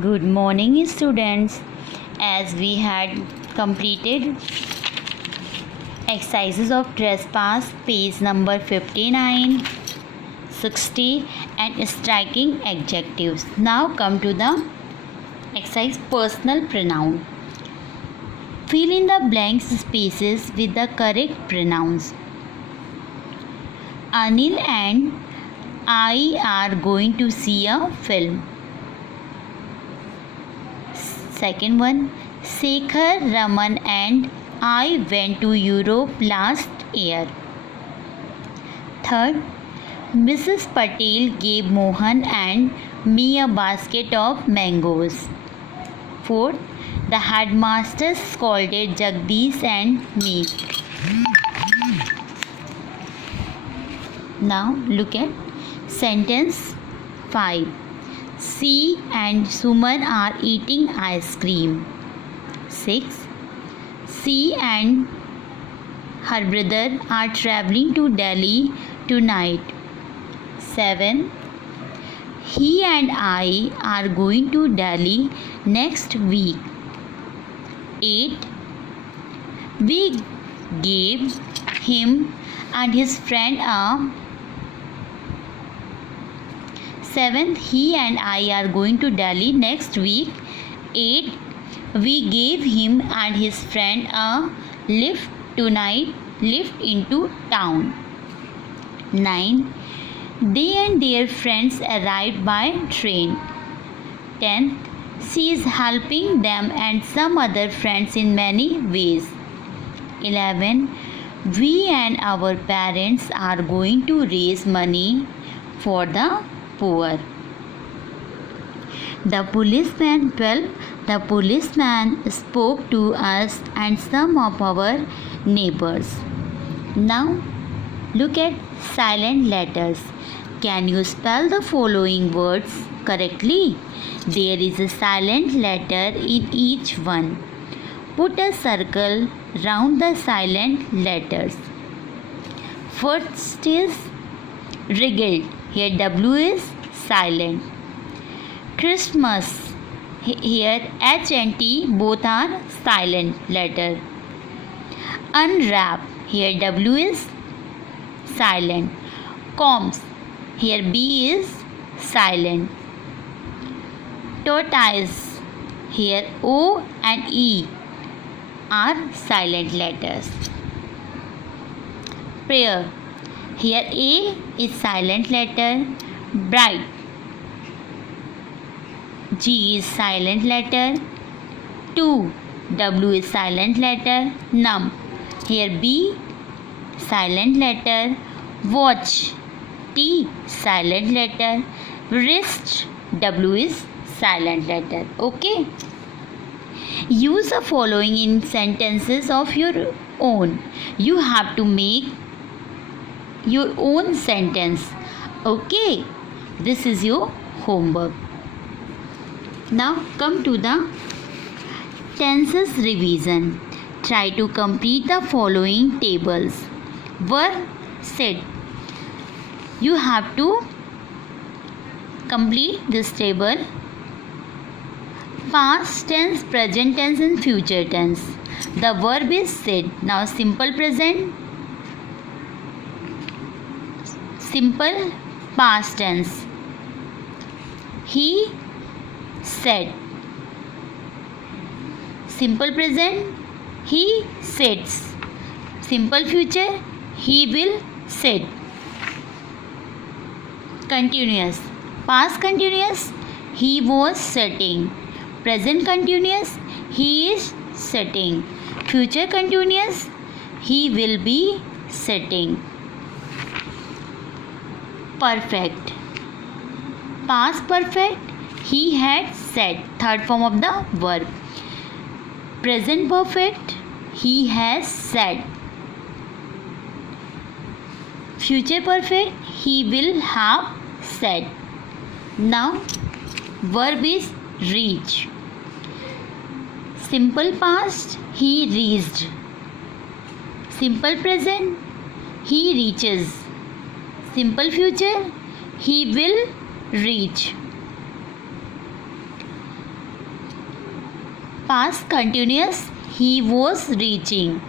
Good morning, students. As we had completed exercises of trespass, page number 59, 60, and striking adjectives. Now come to the exercise personal pronoun. Fill in the blank spaces with the correct pronouns. Anil and I are going to see a film. Second one, Sekhar, Raman and I went to Europe last year. Third, Mrs. Patel gave Mohan and me a basket of mangoes. Fourth, the headmaster scolded Jagdish and me. Now look at sentence 5. C and Suman are eating ice cream. 6. C and her brother are traveling to Delhi tonight. 7. He and I are going to Delhi next week. 8. We gave him and his friend a 7th, he and I are going to Delhi next week. 8. We gave him and his friend a lift into town. 9. They and their friends arrived by train. 10th, she is helping them and some other friends in many ways. 11. We and our parents are going to raise money for the poor. The policeman spoke to us and some of our neighbors. Now look at silent letters. Can you spell the following words correctly? There is a silent letter in each one. Put a circle round the silent letters. First is regaled. Here W is silent. Christmas. Here H and T both are silent letter. Unwrap. Here W is silent. Combs. Here B is silent. Tortoise. Here O and E are silent letters. Prayer. Here A is silent letter. Bright. G is silent letter. 2. W is silent letter. Numb. Here B silent letter. Watch. T silent letter. Wrist. W is silent letter. Okay. Use the following in sentences of your own. You have to make your own sentence. Okay, this is your homework. Now come to the tenses revision. Try to complete the following tables. Were, said. You have to complete this table. Past tense, present tense and future tense. The verb is said. Now simple present, simple past tense. He said. Simple present, he sits. Simple future, he will sit. Continuous. Past continuous, he was sitting. Present continuous, he is sitting. Future continuous, he will be sitting. Perfect. Past perfect, he had said. Third form of the verb. Present perfect, he has said. Future perfect, he will have said. Now verb is reach. Simple past, he reached. Simple present, he reaches. Simple future, he will reach. Past continuous, he was reaching.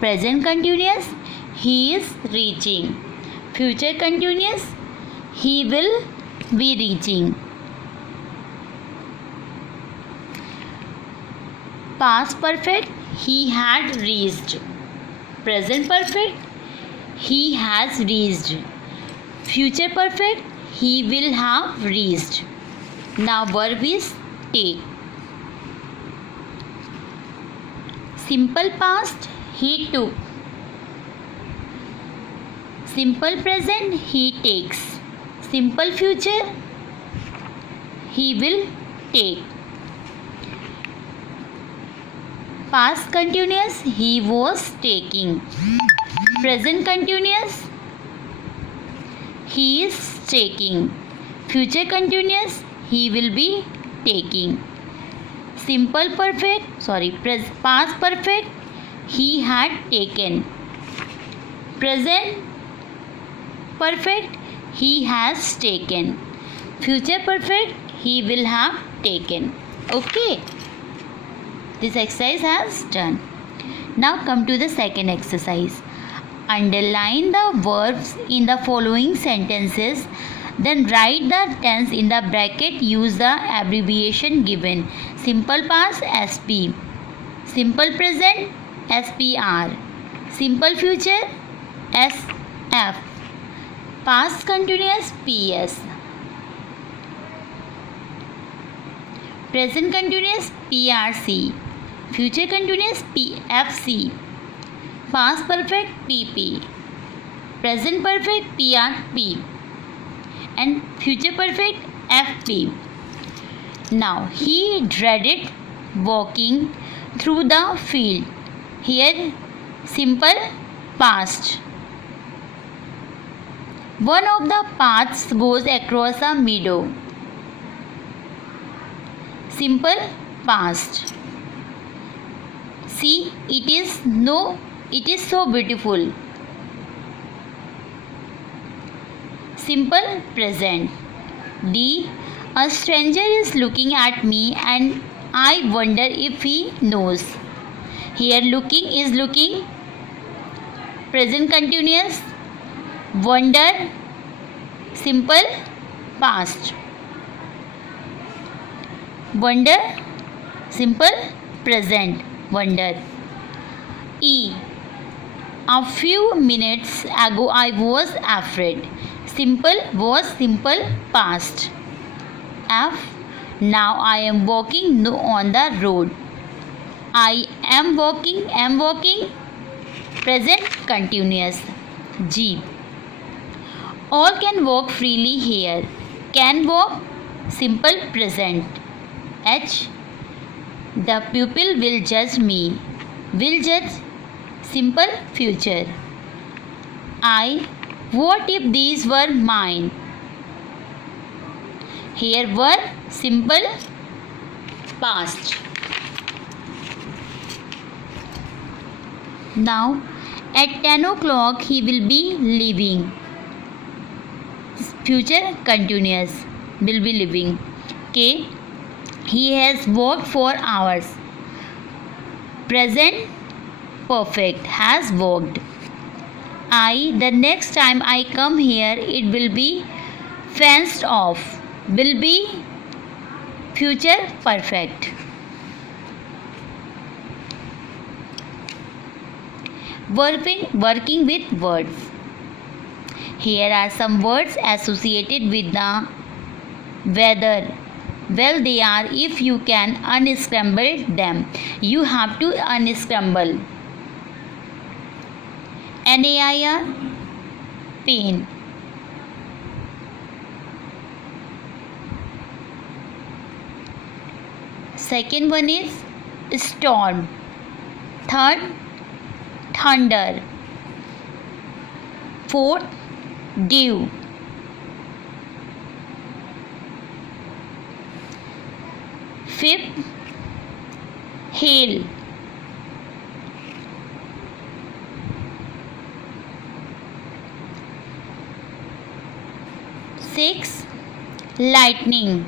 Present continuous, he is reaching. Future continuous, he will be reaching. Past perfect, he had reached. Present perfect, he has reached. Future perfect, he will have reached. Now verb is take. Simple past, he took. Simple present, he takes. Simple future, he will take. Past continuous, he was taking. Present continuous, he is taking. Future continuous, he will be taking. Past perfect, he had taken. Present perfect, he has taken. Future perfect, he will have taken. Okay. This exercise has done. Now come to the second exercise. Underline the verbs in the following sentences. Then write the tense in the bracket. Use the abbreviation given. Simple past SP. Simple present SPR. Simple future SF. Past continuous PS. Present continuous PRC. Future continuous PFC. Past perfect PP. Present perfect PRP. And future perfect FP. Now he dreaded walking through the field. Here simple past. One of the paths goes across a meadow. Simple past. See, it is so beautiful. Simple present. D. A stranger is looking at me and I wonder if he knows. Here looking is looking. Present continuous. Wonder. Simple past. Wonder. Simple present. Wonder. E. A few minutes ago I was afraid. Simple was simple past. F. Now I am walking on the road. I am walking. Present continuous. G. All can walk freely here. Can walk. Simple present. H. The pupil will judge me. Will judge. Simple future. I. What if these were mine? Here were simple past. Now at 10 o'clock he will be leaving. Future continuous. Will be leaving. K. He has walked for hours. Present perfect. Has walked. I. The next time I come here it will be fenced off. Will be future perfect. Working with words. Here are some words associated with the weather. Well, they are if you can unscramble them. You have to unscramble. NAIR. Pain. Second one is storm. Third, thunder. Fourth, dew. Fifth, hail. Sixth, lightning.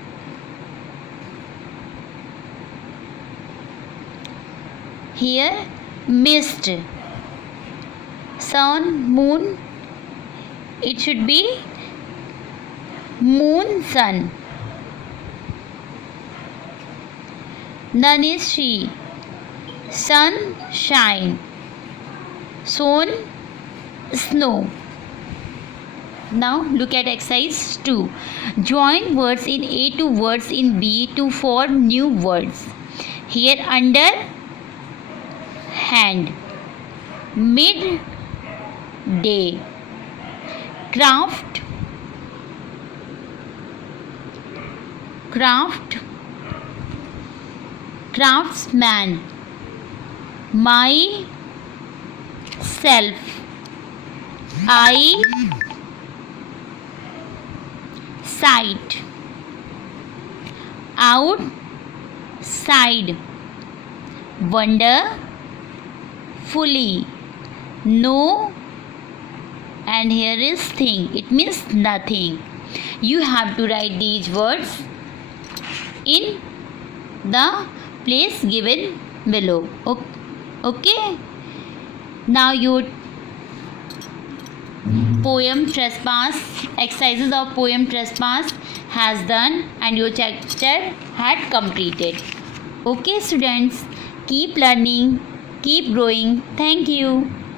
Here mist. Sun, moon, it should be moon, sun. None is she. Sun, shine. Sown, snow. Now look at exercise 2. Join words in A to words in B to form new words. Here under, hand. Mid day. Craft, craft, craftsman. My self. I sight. Outside. Wonder fully. No, and here is thing, it means nothing. You have to write these words in the place given below. Okay, now your poem trespass, exercises of poem trespass has done and your chapter had completed. Okay students, keep learning, keep growing. Thank you.